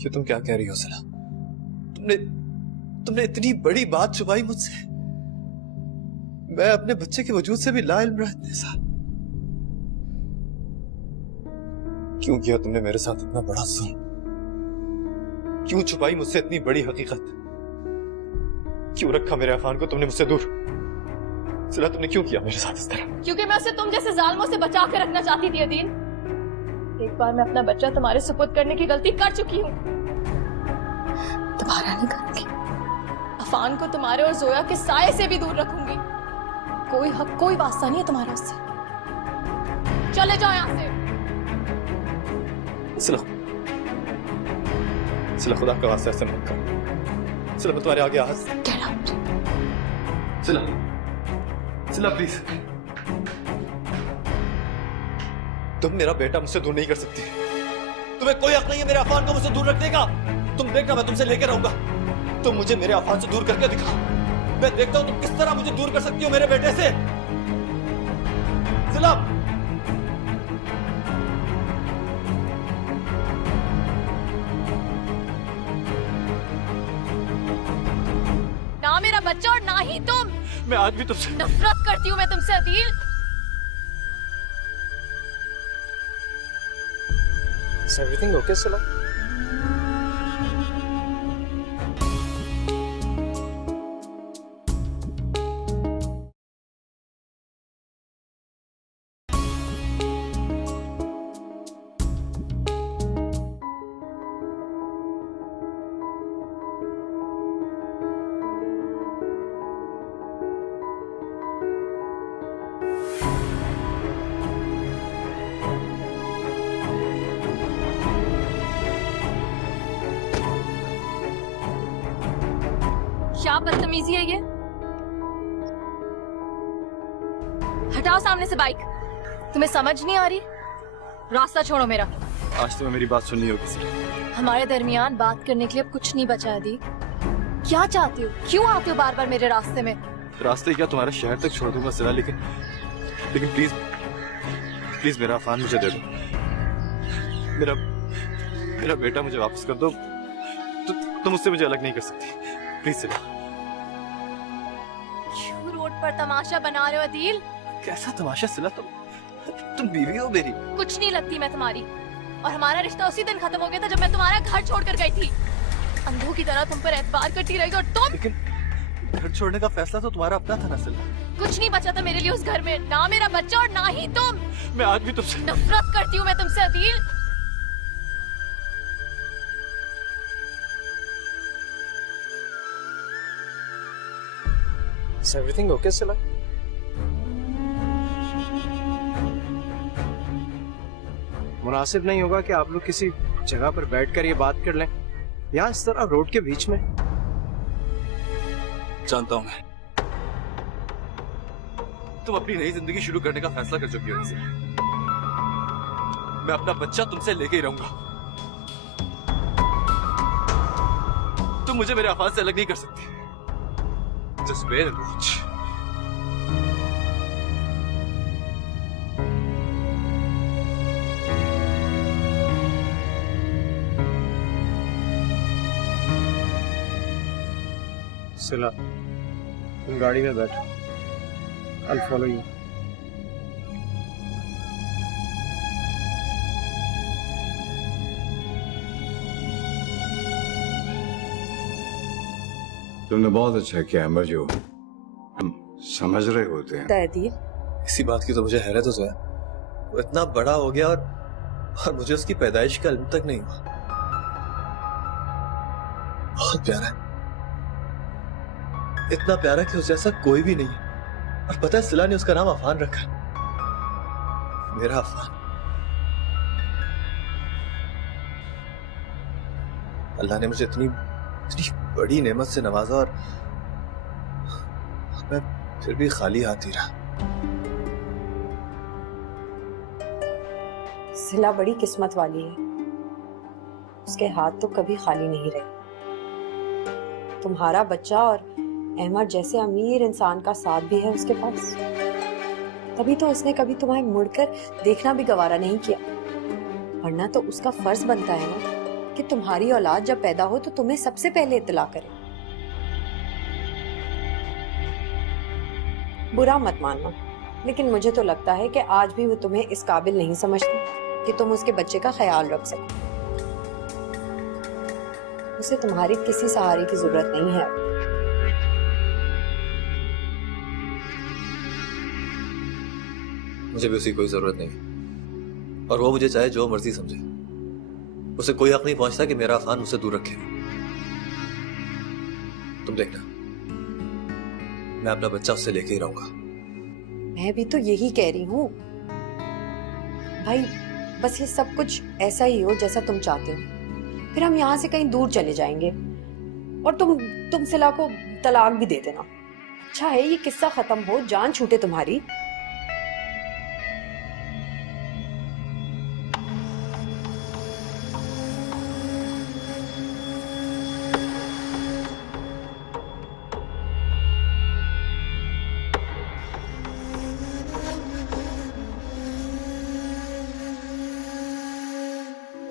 ये तुम क्या कह रही हो सला? तुमने इतनी बड़ी बात छुपाई मुझसे। मैं अपने बच्चे के वजूद से भी लाइल्म रहा इतने साल। क्यों किया तुमने मेरे साथ इतना बड़ा जुल्म? क्यों छुपाई मुझसे इतनी बड़ी हकीकत? क्यों रखा मेरे अफान को तुमने मुझसे दूर? सिला, तुमने क्यों किया मेरे साथ इस तरह? क्योंकि मैं उसे तुम जैसे जालिमों से बचा कर रखना चाहती थी अदील। एक बार मैं अपना बच्चा तुम्हारे सुपुर्द करने की गलती कर चुकी हूँ, दोबारा नहीं करूंगी। अफान को तुम्हारे और जोया के साये से भी दूर रखूंगी। कोई हक कोई वास्ता नहीं है तुम्हारा उससे। चले जाओ यहाँ से। सिला, खुदा का वास्ता ऐसा मत करो। सिला, मैं तुम्हारे आगे हाथ। Get out. सिला प्लीज। तुम मेरा बेटा मुझसे दूर नहीं कर सकती। तुम्हें कोई हक नहीं है मेरे अफान को मुझसे दूर रखने का। तुम देखना, मैं तुमसे लेकर रहूंगा। तुम मुझे मेरे अफान से दूर करके दिखाओ। मैं देखता हूं तुम किस तरह मुझे दूर कर सकती हो मेरे बेटे से। सिला, ना मेरा बच्चा और ना ही तुम। मैं आज भी तुमसे नफरत करती हूँ मैं तुमसे Adeel. Is everything okay, Sila? क्या बदतमीजी है ये? हटाओ सामने से बाइक। तुम्हें समझ नहीं आ रही? रास्ता छोड़ो मेरा। आज तुम्हें मेरी बात सुननी होगी सिला। हमारे दरमियान बात करने के लिए अब कुछ नहीं बचा है दी। क्या चाहते हो? क्यों आते हो बार बार मेरे रास्ते में? रास्ते क्या तुम्हारे शहर तक छोड़ दूंगा सिला, लेकिन प्लीज प्लीज मेरा अफान मुझे दे दो। मेरा बेटा मुझे वापस कर दो। तुम उससे मुझे अलग नहीं कर सकती। प्लीज सिला। क्यों रोड पर तमाशा बना रहे हो अदील? कैसा तमाशा सिला? तुम बीवी हो मेरी। कुछ नहीं लगती मैं तुम्हारी। और हमारा रिश्ता उसी दिन खत्म हो गया था जब मैं तुम्हारा घर छोड़कर गई थी। अंधों की तरह तुम पर एतबार करती रही और तुम। लेकिन घर छोड़ने का फैसला तो तुम्हारा अपना था ना सिला। कुछ नहीं बचा था मेरे लिए उस घर में, ना मेरा बच्चा और ना ही तुम। मैं आज भी तुमसे नफरत करती हूँ मैं तुमसे Adeel. Is everything okay, Sila? मुनासिब नहीं होगा कि आप लोग किसी जगह पर बैठकर ये बात कर लें, यहाँ इस तरह रोड के बीच में। जानता हूँ तुम अपनी नई जिंदगी शुरू करने का फैसला कर चुकी हो। मैं अपना बच्चा तुमसे लेके ही रहूंगा। तुम मुझे मेरे अफान से अलग नहीं कर सकती। Just wait and watch. सिला, तुम गाड़ी में बैठो। I'll follow you. तुमने बहुत अच्छा किया अमर, जो हम समझ रहे होते हैं। अदील, इसी बात की तो मुझे हैरत हो जाए। वो इतना बड़ा हो गया और मुझे उसकी पैदाइश का इल्म तक नहीं हुआ। बहुत प्यारा है, इतना प्यारा कि उस जैसा कोई भी नहीं है। और पता है सिला ने उसका नाम अफान रखा। मेरा अफान। अल्लाह ने मुझे इतनी बड़ी नेमत से नवाजा और मैं फिर भी खाली हाथ ही रहा। सिला बड़ी किस्मत वाली है, उसके हाथ तो कभी खाली नहीं रहे। तुम्हारा बच्चा और अहमद जैसे अमीर इंसान का साथ भी है उसके पास, तभी तो उसने कभी तुम्हें मुड़कर देखना भी गवारा नहीं किया। वरना तो उसका फर्ज बनता है ना कि तुम्हारी औलाद जब पैदा हो तो तुम्हें सबसे पहले इत्तला करे। बुरा मत मानना, लेकिन मुझे तो लगता है कि आज भी वो तुम्हें इस काबिल नहीं समझती कि तुम उसके बच्चे का ख्याल रख सको। उसे तुम्हारी किसी सहारे की जरूरत नहीं है। मुझे भी उसकी कोई जरूरत नहीं, और वो मुझे चाहे जो मर्जी समझे। उसे कोई हक नहीं पहुंचता कि मेरा अफान मुझसे दूर रखे। तुम देखना, मैं अपना बच्चा उससे लेके ही रहूंगा। मैं भी तो यही कह रही हूँ भाई, बस ये सब कुछ ऐसा ही हो जैसा तुम चाहते हो, फिर हम यहाँ से कहीं दूर चले जाएंगे और तुम सिला को तलाक भी दे देना। अच्छा है ये किस्सा खत्म हो, जान छूटे तुम्हारी।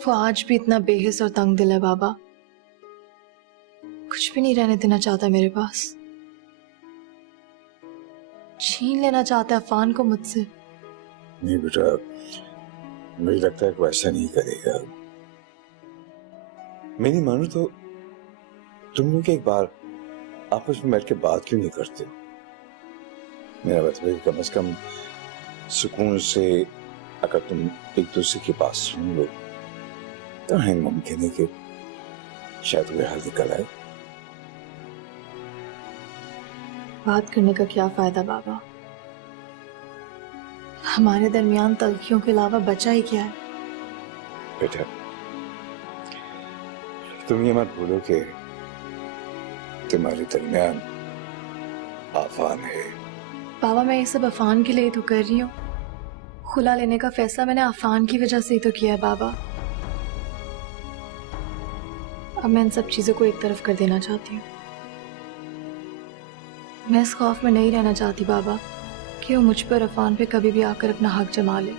वो आज भी इतना बेहिस और तंग दिल है बाबा, कुछ भी नहीं रहने देना चाहता मेरे पास। छीन लेना चाहता है अफान को मुझसे। नहीं बेटा, मुझे लगता है कि वैसा नहीं करेगा। मेरी मानो तो तुम लोग एक बार आपस में बैठ के बात क्यों नहीं करते? मेरा मतलब है कि कम से कम सुकून से अगर तुम एक दूसरे की बात सुन लो तो है मुमकिन है कि शायद कोई हल निकल आए। बात करने का क्या फायदा बाबा, हमारे दरमियान तलखियों के अलावा बचा ही क्या है? बेटा तुम ये मत बोलो कि तुम्हारे दरमियान आफान है। बाबा मैं ये सब अफान के लिए तो कर रही हूँ। खुला लेने का फैसला मैंने अफान की वजह से ही तो किया है बाबा। अब मैं इन सब चीजों को एक तरफ कर देना चाहती हूँ। मैं इस खौफ में नहीं रहना चाहती बाबा कि वो मुझ पर अफान पे कभी भी आकर अपना हक जमा ले।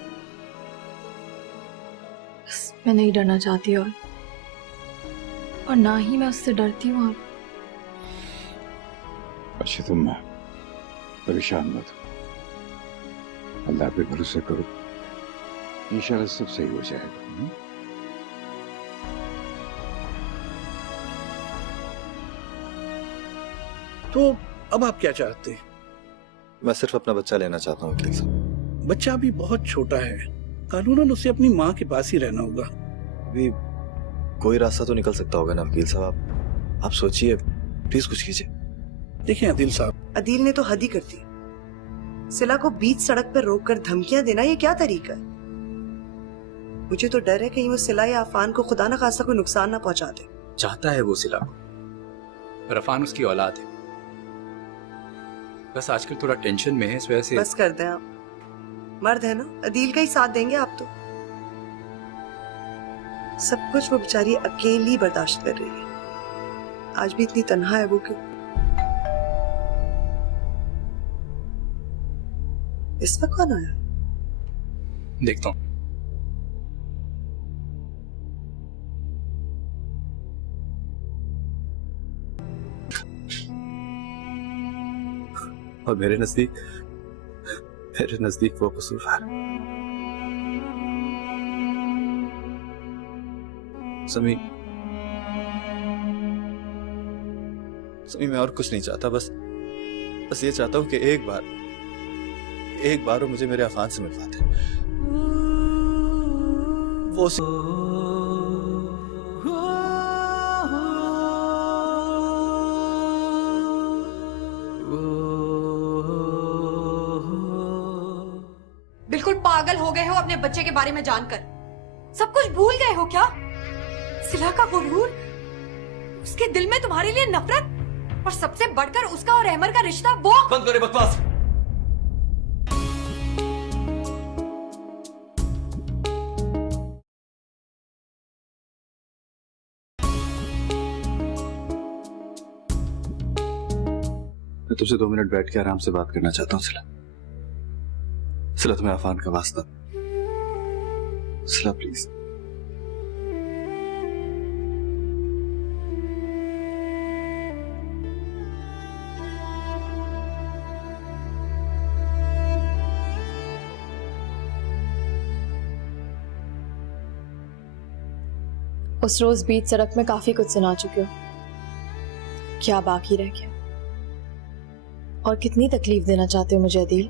बस मैं नहीं डरना चाहती और ना ही मैं उससे डरती हूँ अब। अच्छा तुम परेशान मत हो, अल्लाह पे भरोसा करो, इंशाल्लाह सब सही हो जाएगा। तो अब आप क्या चाहते हैं? मैं सिर्फ अपना बच्चा लेना चाहता हूँ वकील साहब। बच्चा अभी बहुत छोटा है, कानूनन उसे अपनी माँ के पास ही रहना होगा। अभी कोई रास्ता तो निकल सकता होगा ना वकील साहब? आप सोचिए, प्लीज कुछ कीजिए। देखिए आदिल साहब, अदील ने तो हद ही कर दी। सिला को बीच सड़क पर रोककर धमकियां देना ये क्या तरीका है? मुझे तो डर है कहीं वो सिला या अफान को खुदा न खास्ता कोई नुकसान ना पहुंचा दे। चाहता है वो सिला को, पर अफान उसकी औलाद है। बस आजकल थोड़ा टेंशन में है, इस वजह से। बस कर दें आप, मर्द है ना, अदील का ही साथ देंगे आप तो। सब कुछ वो बेचारी अकेली बर्दाश्त कर रही है। आज भी इतनी तन्हा है वो क्यों? इस वक्त कौन आया? देखता हूँ। और मेरे नजदीक वो कसूरवार समी मैं और कुछ नहीं चाहता, बस ये चाहता हूं कि एक बार वो मुझे मेरे अफान से मिलवा दे। वो बिल्कुल पागल हो गए हो अपने बच्चे के बारे में जानकर। सब कुछ भूल गए हो क्या? सिला का गुरूर, उसके दिल में तुम्हारे लिए नफरत, और सबसे बढ़कर उसका और अहमर का रिश्ता। वो बंद करे बकवास। मैं तुझसे 2 मिनट बैठ के आराम से बात करना चाहता हूँ सिला तुम्हें अफान का वास्ता। सिला प्लीज उस रोज बीच सड़क में काफी कुछ सुना चुके हो। क्या बाकी रह गया और कितनी तकलीफ देना चाहते हो मुझे अदील?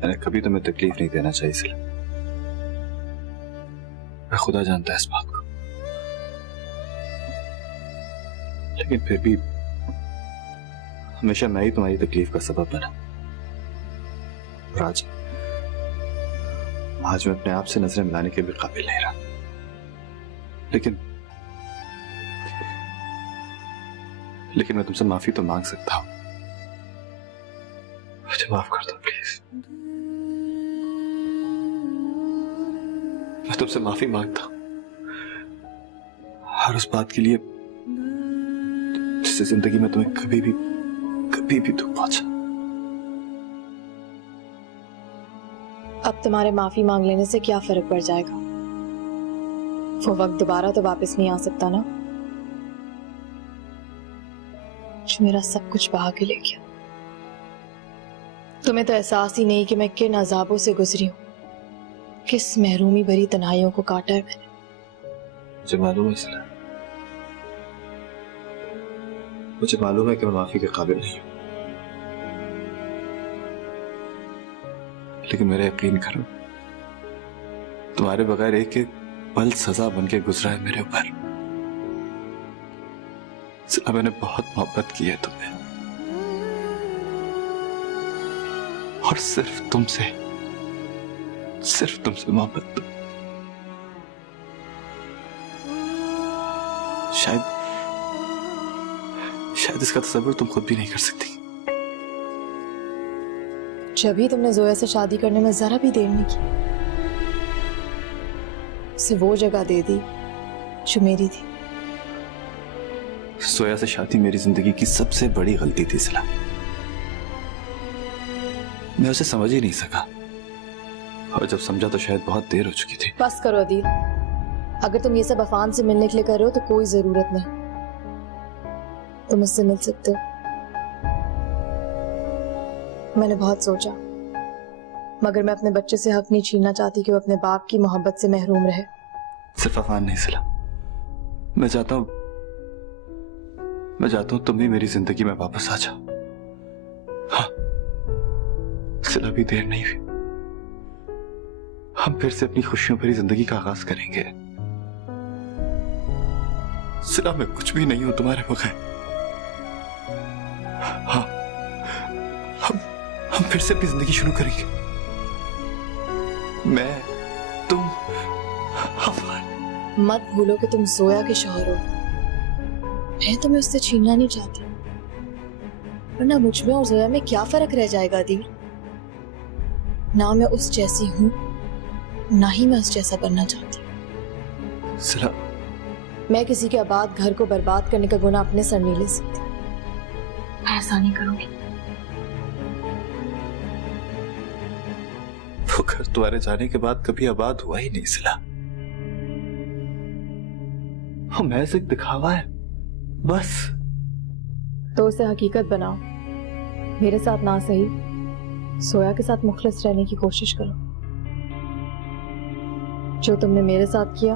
मैंने कभी तुम्हें तकलीफ नहीं देना चाहिए सिला। मैं खुदा जानता है इस बात को, लेकिन फिर भी हमेशा मैं ही तुम्हारी तकलीफ का सबब बना। और आज मैं अपने आप से नजरें मिलाने के भी काबिल नहीं रहा। लेकिन मैं तुमसे माफी तो मांग सकता हूं। मुझे माफ कर दो प्लीज। मैं तुमसे माफी मांगता हूं हर उस बात के लिए जिससे जिंदगी में तुम्हें कभी भी दुख पहुंचा। अब तुम्हारे माफी मांग लेने से क्या फर्क पड़ जाएगा? वो वक्त दोबारा तो वापस नहीं आ सकता ना, जो मेरा सब कुछ बहा के ले गया। तुम्हें तो एहसास ही नहीं कि मैं किन अजाबों से गुजरी हूं, किस महरूमी भरी तन्हाइयों को काटा है मैंने। मुझे मालूम है सिला, मुझे मालूम है कि मैं माफी के काबिल नहीं हूं, लेकिन मेरा यकीन करो, तुम्हारे बगैर एक एक पल सजा बनके गुजरा है मेरे ऊपर। सिला, मैंने बहुत मोहब्बत की है तुम्हें, और सिर्फ तुमसे मोहब्बत। शायद इसका तसव्वुर तुम खुद भी नहीं कर सकती। जब भी तुमने जोया से शादी करने में जरा भी देर नहीं की, उसे वो जगह दे दी जो मेरी थी। जोया से शादी मेरी जिंदगी की सबसे बड़ी गलती थी सिला। मैं उसे समझ ही नहीं सका, और जब समझा तो शायद बहुत देर हो चुकी थी। बस करो अदील, अगर तुम ये सब अफान से मिलने के लिए कर रहे हो तो कोई जरूरत नहीं, तुम उससे मिल सकते हो। मैंने बहुत सोचा, मगर मैं अपने बच्चे से हक नहीं छीनना चाहती कि वो अपने बाप की मोहब्बत से महरूम रहे। सिर्फ अफान नहीं सिला, मैं चाहता हूं तुम भी मेरी जिंदगी में वापस आ जाओ। हाँ सिला, भी देर नहीं हुई, हम फिर से अपनी खुशियों भरी जिंदगी का आगाज करेंगे। सिला, मैं कुछ भी नहीं हूं तुम्हारे बगैर। हाँ, हम फिर से अपनी जिंदगी शुरू करेंगे, मैं, तुम, अफान। मत भूलो कि तुम जोया के शौहर हो। मैं तुम्हें उससे छीनना नहीं चाहती, वरना मुझ में और जोया में क्या फर्क रह जाएगा अदील? ना मैं उस जैसी हूं, ना ही मैं उस जैसा बनना चाहती। सिला, मैं किसी के आबाद घर को बर्बाद करने का गुनाह अपने सर नहीं ले सकती। मैं ऐसा नहीं करूंगी। वो घर तुम्हारे जाने के बाद कभी आबाद हुआ ही नहीं सिला। वो महज एक दिखावा है बस। तो उसे हकीकत बनाओ। मेरे साथ ना सही, सोया के साथ मुखलिस रहने की कोशिश करो। जो तुमने मेरे साथ किया,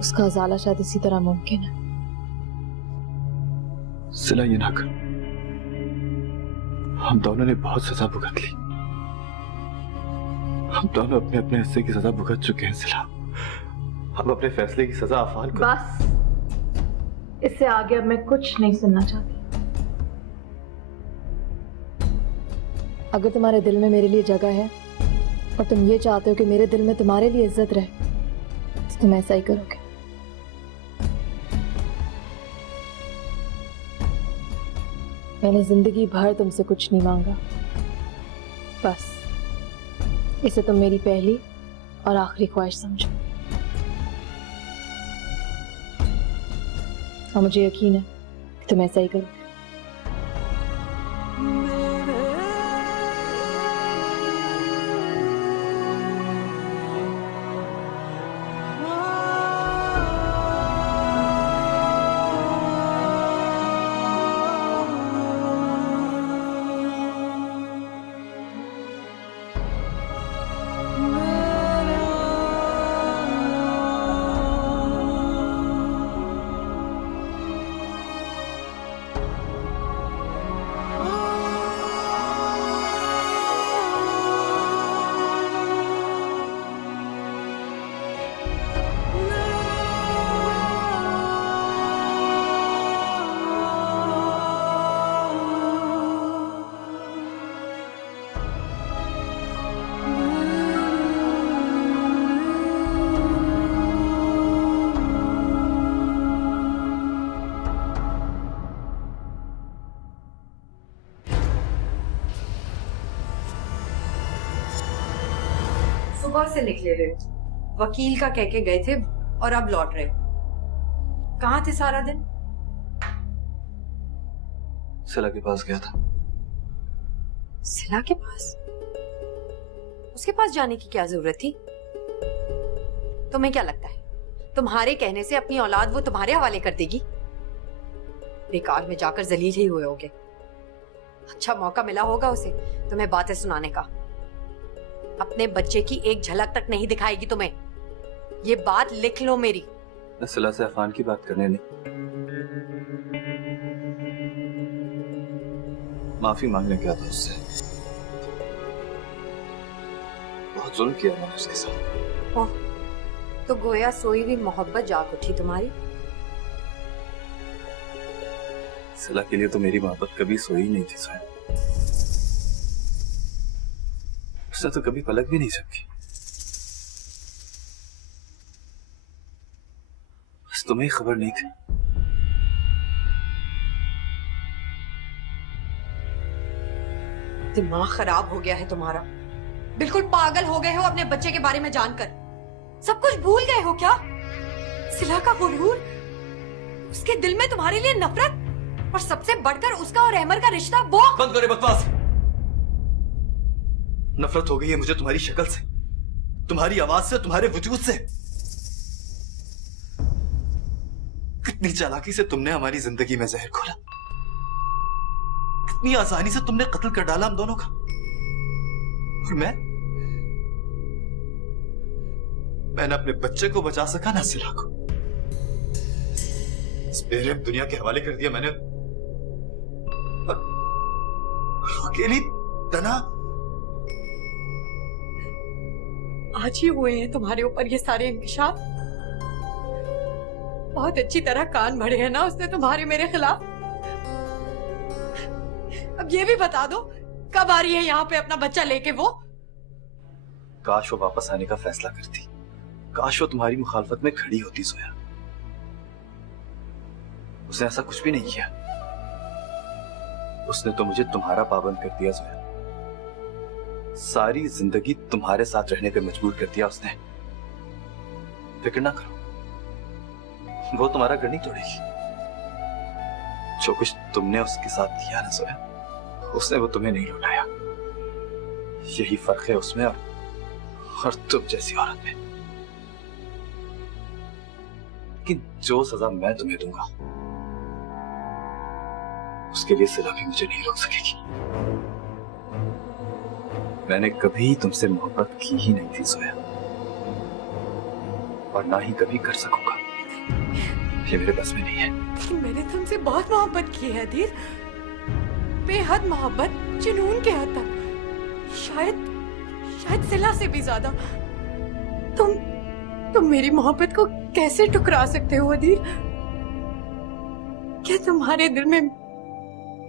उसका अजाला शायद इसी तरह मुमकिन है। सिला, ये ना कर। हम दोनों ने बहुत सजा भुगत ली। हम दोनों अपने अपने हिस्से की सजा भुगत चुके हैं सिला। हम अपने फैसले की सजा अफान को। बस, इससे आगे अब मैं कुछ नहीं सुनना चाहती। अगर तुम्हारे दिल में मेरे लिए जगह है और तुम ये चाहते हो कि मेरे दिल में तुम्हारे लिए इज्जत रहे, तो तुम ऐसा ही करोगे। मैंने जिंदगी भर तुमसे कुछ नहीं मांगा, बस इसे तुम मेरी पहली और आखिरी ख्वाहिश समझो। और मुझे यकीन है कि तुम ऐसा ही करोगे। सुबह से निकले रहे हो, वकील का कह के गए थे और अब लौट रहे हो। कहाँ थे सारा दिन? सिला के पास गया था। सिला के पास? उसके पास जाने की क्या जरूरत थी? तुम्हें क्या लगता है तुम्हारे कहने से अपनी औलाद वो तुम्हारे हवाले कर देगी? बेकार में जाकर जलील ही हुए होगे। अच्छा मौका मिला होगा उसे तुम्हें बातें सुनाने का। अपने बच्चे की एक झलक तक नहीं दिखाएगी तुम्हें। ये बात लिख लो मेरी। सिला से अफान की बात करने नहीं, माफी मांगने गया था उससे। बहुत जुल्म किया मैंने उसके साथ। ओह, तो गोया सोई हुई मोहब्बत जाग उठी तुम्हारी। सिला के लिए तो मेरी मोहब्बत कभी सोई नहीं थी स्वयं। उसने तो कभी पलक भी नहीं झपकी। बस तुम्हें खबर नहीं थी। दिमाग खराब हो गया है तुम्हारा। बिल्कुल पागल हो गए हो अपने बच्चे के बारे में जानकर। सब कुछ भूल गए हो क्या? सिला का गुरूर, उसके दिल में तुम्हारे लिए नफरत, और सबसे बढ़कर उसका और अहमर का रिश्ता। वो बंद करे बकवास। नफरत हो गई है मुझे तुम्हारी शक्ल से, तुम्हारी आवाज से, तुम्हारे वजूद से। कितनी चालाकी से तुमने हमारी जिंदगी में जहर घोला, कितनी आसानी से तुमने कत्ल कर डाला हम दोनों का। और मैंने अपने बच्चे को बचा सका ना सिला को। इस बेरहम दुनिया के हवाले कर दिया मैंने। और अकेली तना। आज ही हुए हैं तुम्हारे ऊपर ये सारे इंकिशाफ। बहुत अच्छी तरह कान भरे हैं ना उसने तुम्हारे मेरे खिलाफ। अब ये भी बता दो कब आ रही है यहाँ पे अपना बच्चा लेके वो? काश वो वापस आने का फैसला करती, काश वो तुम्हारी मुखालफत में खड़ी होती जोया। उसने ऐसा कुछ भी नहीं किया। उसने तो मुझे तुम्हारा पाबंद कर दिया जोया। सारी जिंदगी तुम्हारे साथ रहने पे मजबूर कर दिया उसने। फिक्र ना करो, वो तुम्हारा घर नहीं तोड़ेगी। जो कुछ तुमने उसके साथ किया ना जोया, उसने वो तुम्हें नहीं लौटाया। यही फर्क है उसमें और तुम जैसी औरत में। लेकिन जो सजा मैं तुम्हें दूंगा उसके लिए सिला भी मुझे नहीं रोक सकेगी। मैंने कभी तुमसे मोहब्बत की ही नहीं थी जोया, और ना ही कभी कर सकूंगा। ये मेरे बस में नहीं है। मैंने तुमसे बहुत मोहब्बत की है अधीर, बेहद मोहब्बत, जुनून के हद तक। शायद सिला से भी ज्यादा। तुम मेरी मोहब्बत को कैसे टुकरा सकते हो अधीर? क्या तुम्हारे दिल में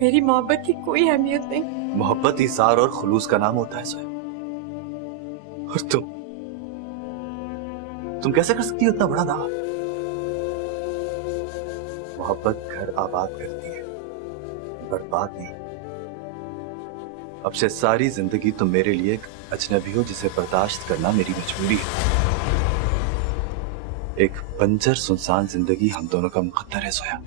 मेरी मोहब्बत की कोई अहमियत नहीं? मोहब्बत इज़हार और खुलूस का नाम होता है जोया। और तुम कैसे कर सकती हो इतना बड़ा दावा? मोहब्बत घर आबाद करती है, बर्बाद नहीं। अब से सारी जिंदगी तुम मेरे लिए एक अजनबी हो जिसे बर्दाश्त करना मेरी मजबूरी है। एक बंजर सुनसान जिंदगी हम दोनों का मुकद्दर है जोया।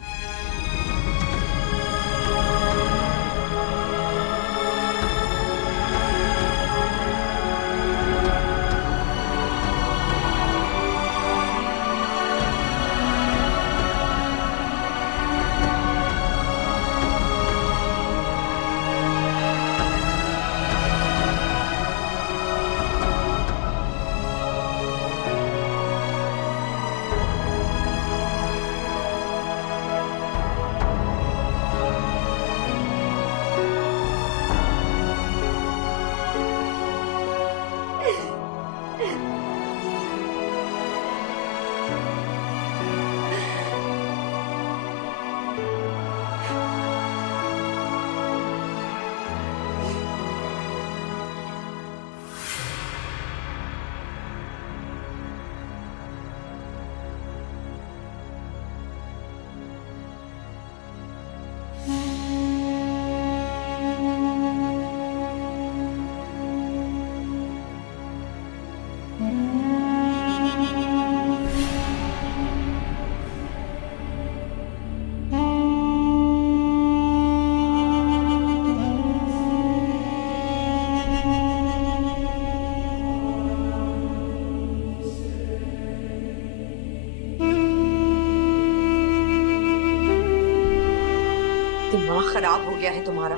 दिमाग खराब हो गया है तुम्हारा।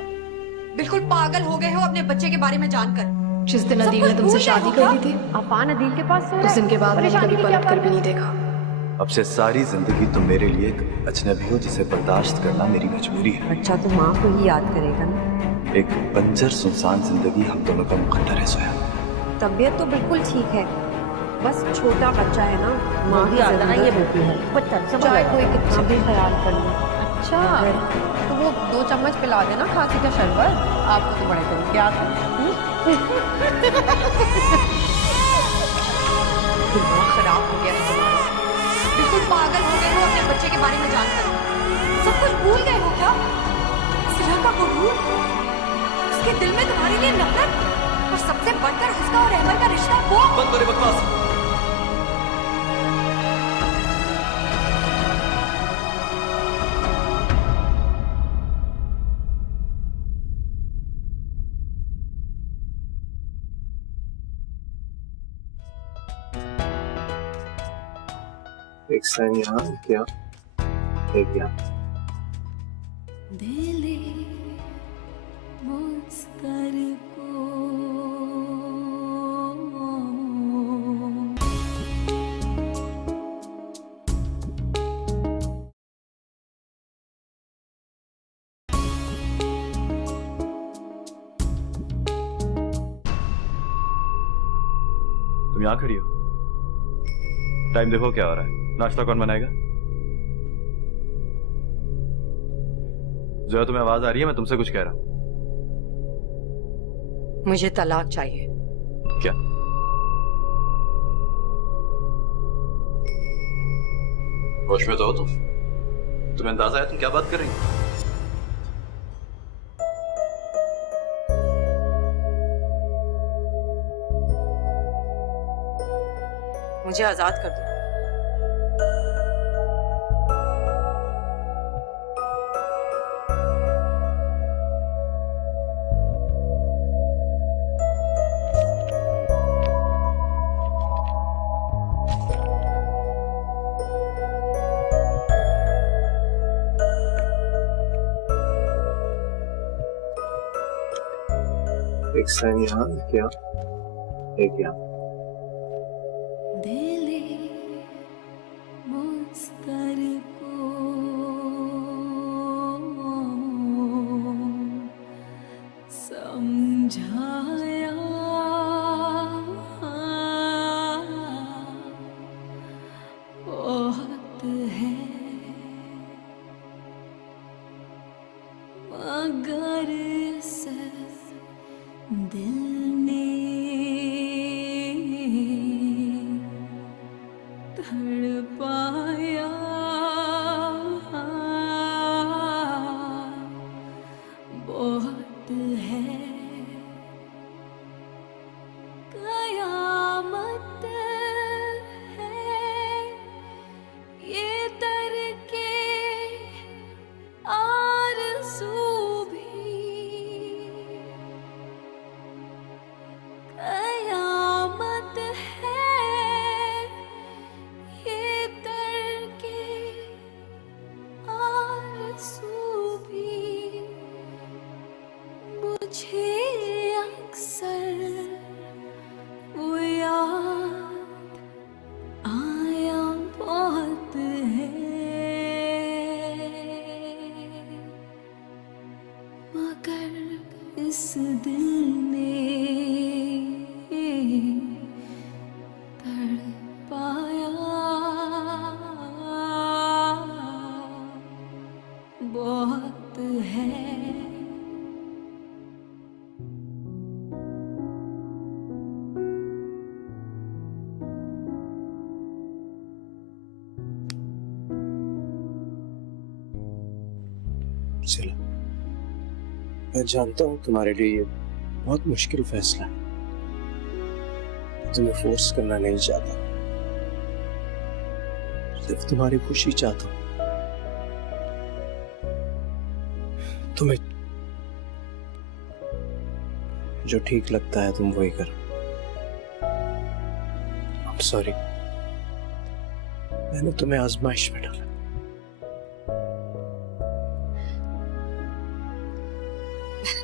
बिल्कुल पागल हो गए हो अपने बच्चे के बारे में जानकर। जिस दिन सब अदील कुछ ने तुमसे भूल शादी गए हो कर दी थी, अफान अदील के पास उस दिन के बाद मैंने कभी पलट कर भी नहीं देखा। अब से सारी जिंदगी तुम मेरे लिए एक अजनबी हो जिसे बर्दाश्त करना मेरी मजबूरी है। बच्चा तो माँ को ही याद करेगा ना। एक बंजर सुनसान जिंदगी हम दोनों का मुकद्दर है सोया। तबीयत तो बिल्कुल ठीक है, बस छोटा बच्चा है ना, माँ की याद ना ये जरूरत बेटी है। चाहे कोई कितना भी ख्याल कर लो। अच्छा, तो वो 2 चम्मच पिला देना खांसी का शरबत। आपको तो बड़े तरीके आते हैं। दिमाग खराब हो गया है तुम्हारा। बिल्कुल पागल हो गए हो अपने बच्चे के बारे में जानकर। सब कुछ भूल गए हो क्या? सिरा का गुरूर, उसके दिल में तुम्हारे लिए नफरत, और सबसे बढ़कर उसका और अहमद का रिश्ता वो। बंद करो बकवास। एक साइन यहाँ, क्या एक यहाँ। तुम यहाँ खड़ी हो, टाइम देखो क्या हो रहा है। नाश्ता कौन बनाएगा? जो है तुम्हें आवाज आ रही है? मैं तुमसे कुछ कह रहा हूं। मुझे तलाक चाहिए। क्या? होश में तो हो तुम? तुम्हें अंदाजा है तुम क्या बात कर रही हो? मुझे आजाद कर दो। एक साइन यहाँ, क्या एक यहाँ। सिला, मैं जानता हूँ तुम्हारे लिए ये बहुत मुश्किल फैसला है। तुम्हें फोर्स करना नहीं चाहता, सिर्फ तुम्हारी खुशी चाहता हूँ। तुम्हें जो ठीक लगता है तुम वही करो। I'm sorry, मैंने तुम्हें आजमाइश में डाला।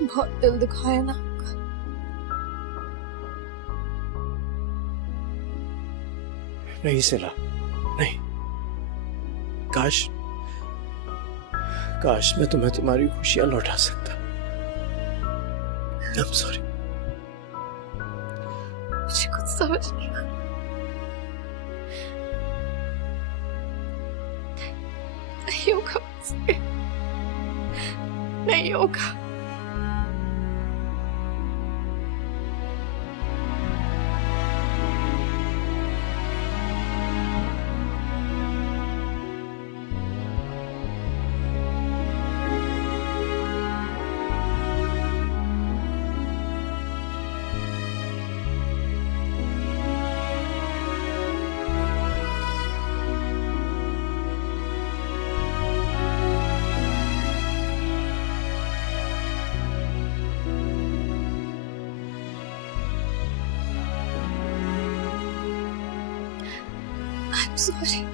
बहुत दिल दुखाया ना आपका। नहीं सिला, नहीं। काश मैं तुम्हें तुम्हारी खुशियां लौटा सकता। I'm sorry। मुझे कुछ समझ नहीं आ रहा। नहीं होगा मुझसे, नहीं होगा। I'm sorry।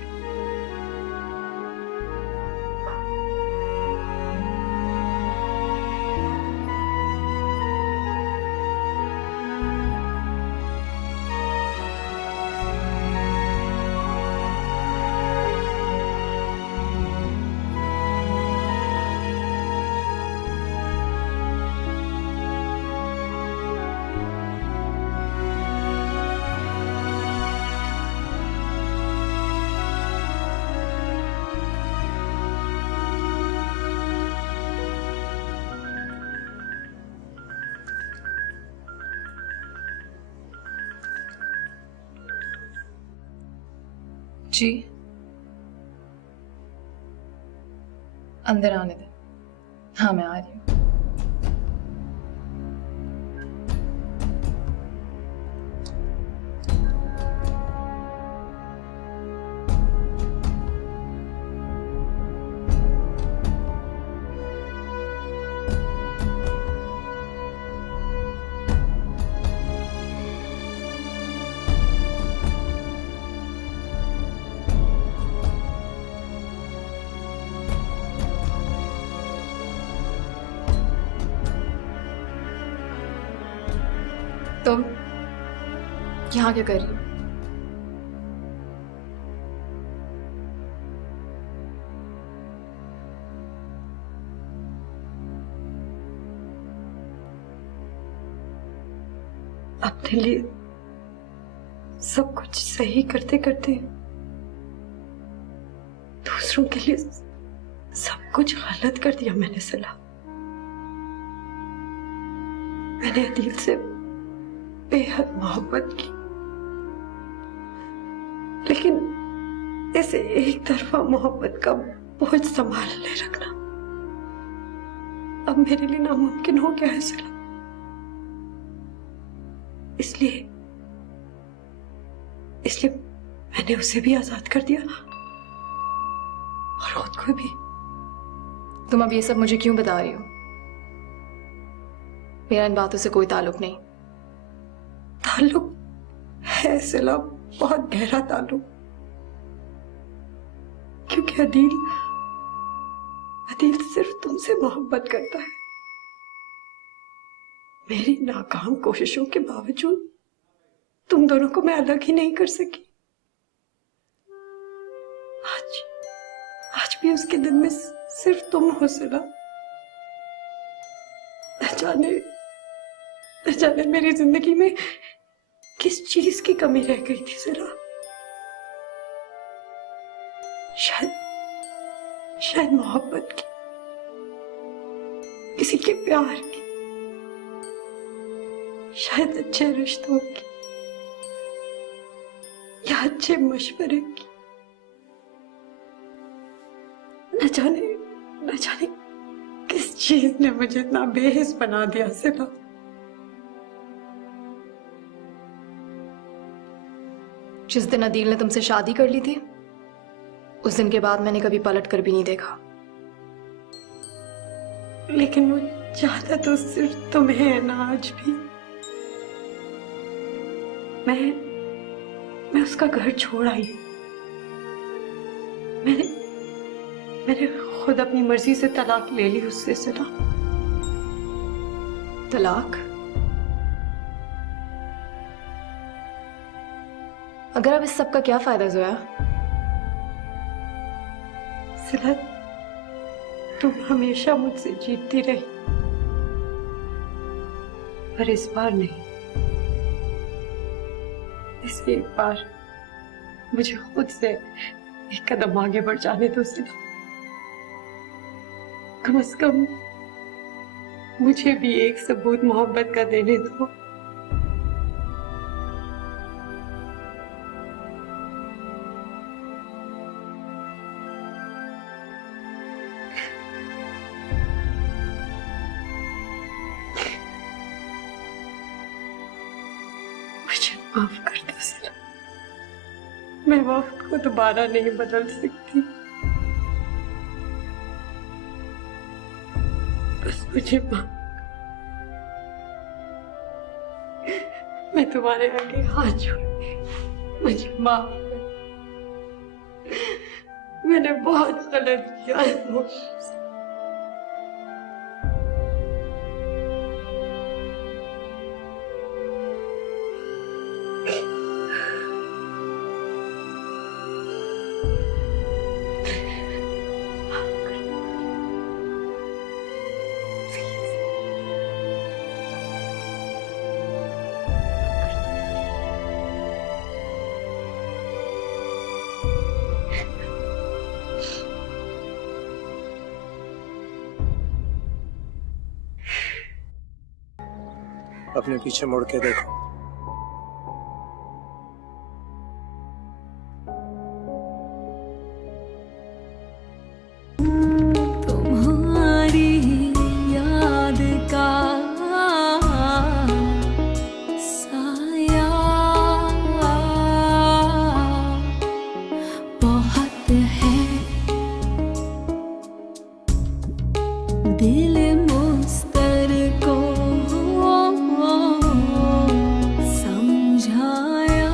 जी, अंदर आने दे। हाँ, मैं आ रही हूँ। तुम यहाँ क्या कर रही हो? अपने लिए सब कुछ सही करते करते दूसरों के लिए सब कुछ गलत कर दिया मैंने सिला। मैंने दिल से बेहद मोहब्बत की, लेकिन इसे एक तरफा मोहब्बत का बोझ संभालने रखना अब मेरे लिए नामुमकिन हो गया है सिला। इसलिए मैंने उसे भी आजाद कर दिया और खुद को भी। तुम अब ये सब मुझे क्यों बता रही हो? मेरा इन बातों से कोई ताल्लुक नहीं। ताल्लुक है सिला, बहुत गहरा ताल्लुक। क्योंकि अदील सिर्फ तुमसे मोहब्बत करता है। मेरी नाकाम कोशिशों के बावजूद तुम दोनों को मैं अलग ही नहीं कर सकी। आज भी उसके दिल में सिर्फ तुम हो सिला। न जाने मेरी जिंदगी में किस चीज की कमी रह गई थी सिला। शायद मोहब्बत की, किसी के प्यार की, शायद अच्छे रिश्तों की या अच्छे मशवरे की। न जाने किस चीज ने मुझे इतना बेहिस बना दिया सिला। जिस दिन अदील ने तुमसे शादी कर ली थी, उस दिन के बाद मैंने कभी पलट कर भी नहीं देखा। लेकिन वो चाहता तो सिर्फ तुम्हें है ना। आज भी मैं उसका घर छोड़ आई। मैंने खुद अपनी मर्जी से तलाक ले ली उससे सिला। तलाक? अगर अब इस सब का क्या फायदा जोया? सिला, तुम हमेशा मुझसे जीतती रही, पर इस बार नहीं। इस एक बार मुझे खुद से एक कदम आगे बढ़ जाने दो सिला। कम से कम मुझे भी एक सबूत मोहब्बत का देने दो। मुझे माफ कर दो सिला, मैं वक्त को दोबारा नहीं बदल सकती, बस मुझे माफ। मैं तुम्हारे आगे हाथ जोड़ती, मुझे माफ कर। मैंने बहुत गलत किया है। अपने पीछे मुड़ के देखो। तुम्हारी याद का साया बहुत है, दिल मुस्तर को समझाया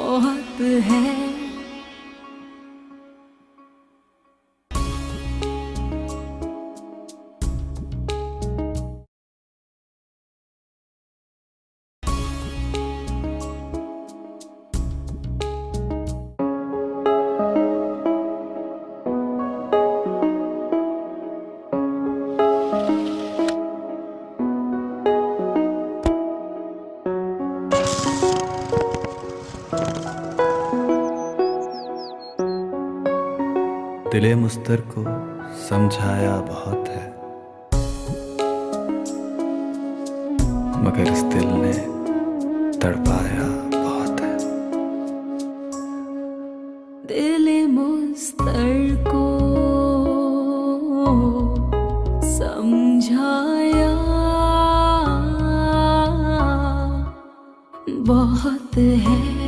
बहुत है। दिले मुस्तर को समझाया बहुत है, मगर इस दिल ने तड़पाया बहुत है। दिले मुस्तर को समझाया बहुत है।